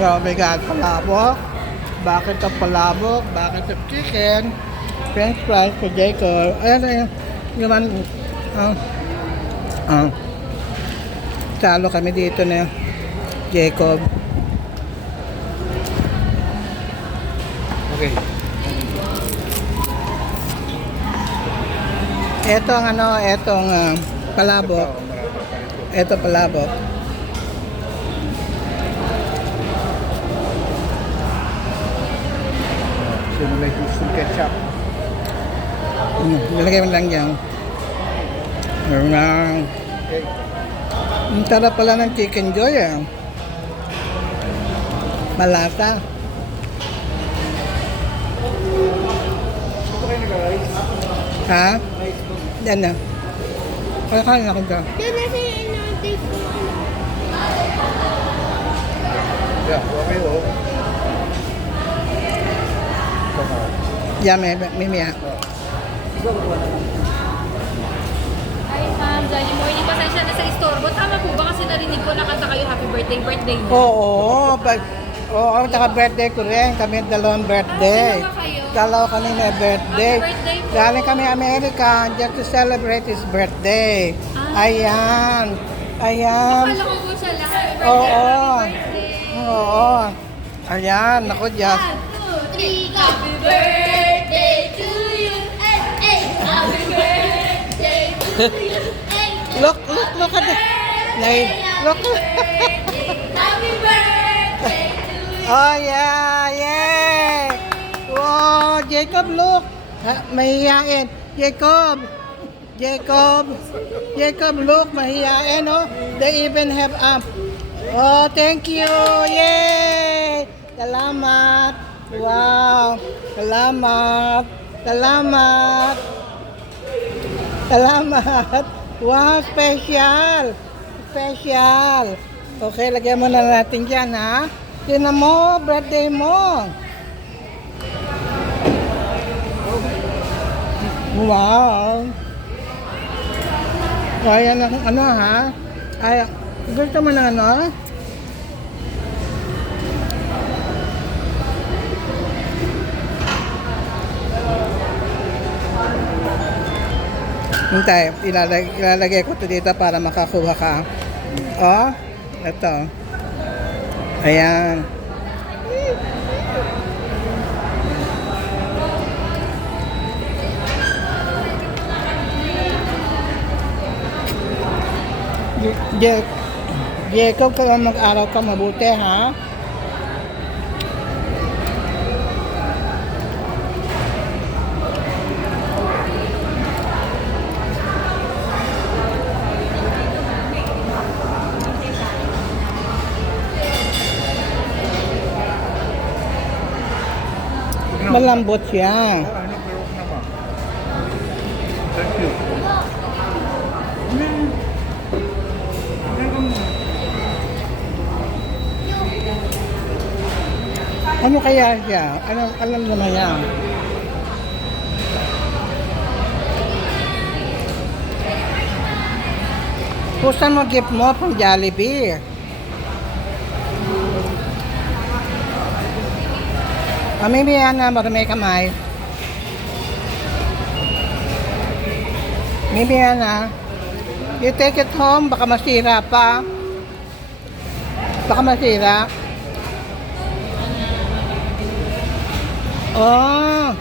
Oh my God, palabok. Bucket of palabok, bucket of chicken, french fries for Jacob. Ayan, ayan. Naman, talo kami dito na Jacob. Okay. Etong etong palabok. Eto palabok. May gusto ketchup. Nilagay mo lang yan. Okay. Ang sarap pala ng chicken joy Malasa. Ha? Yan na. Kakain ako dyan. Yan na siya in-order ko. Yeah, okay, oh. Yan, may. Hi ma'am, Johnny Morning. Pasensya na sa istorbo. Tama po ba kasi narinig ko nakanta kayo happy birthday mo? Oo, tsaka birthday ko rin. Kami dalawang birthday. Dalawa kayo? Dalawa kami may birthday. Happy birthday po. Galing kami America just to celebrate his birthday. Ayan. Akala ko po siya lahat. Happy birthday, Oo. happy birthday. Oo. Ayan, ako just. 1, 2, 3, go! Happy birthday to you! Hey, hey! Happy birthday to you! Hey, Look at the... Look. happy birthday to you! Oh, yeah. Wow, Jacob, look. Mahihain. Jacob, look, mahihain, oh. They even have Oh, thank you. Yay! Salamat. Wow. Salamat. Wow, special. Okay, lagyan mo na natin dyan, ha? Tingnan mo, birthday mo. Wow. Ayan ang ha? Ay, gusto mo na Hintay, ilalagay ko ito dito para makakuha ka. Oh, ito. Ayan. Jacob, kaya mag-araw ka mabuti, ha? Malambot siya. Thank you. Ano kaya siya? Alam naman yan. Saan mo gift mo pang Jollibee? Maybe yan na marami kamay. Maybe yan na. You take it home, baka masira pa. Baka masira. Oh.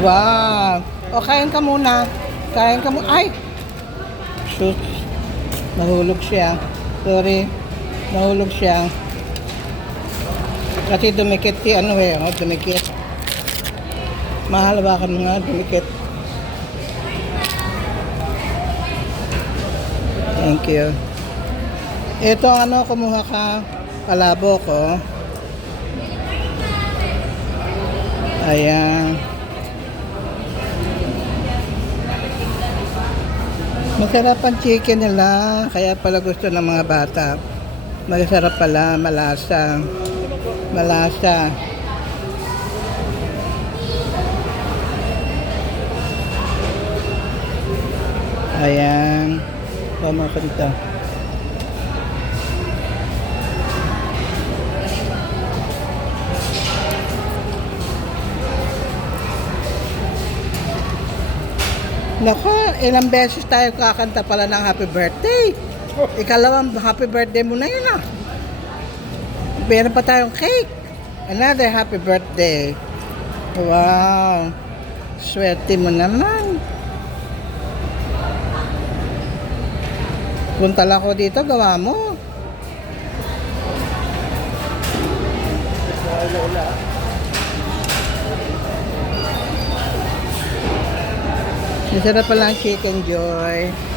Wow. O, kain ka muna. Ay! Shoot. Nahulog siya. Sorry. Nahulog siya. Kasi dumikit dumikit. Mahalawakan mo nga, dumikit. Thank you. Ito kumuha ka palabok, oh. Ayan. Masarap ang chicken nila, kaya pala gusto ng mga bata. Masarap pala, malasa. Ayan. Tama ka dito. Nako, ilang beses tayo kakanta pala ng happy birthday. Ikalawang happy birthday mo na yun ah. Meron pa tayong cake. Another happy birthday. Wow. Swerte mo naman. Punta lang ko dito, gawa mo. Masarap pala ang Chicken Joy.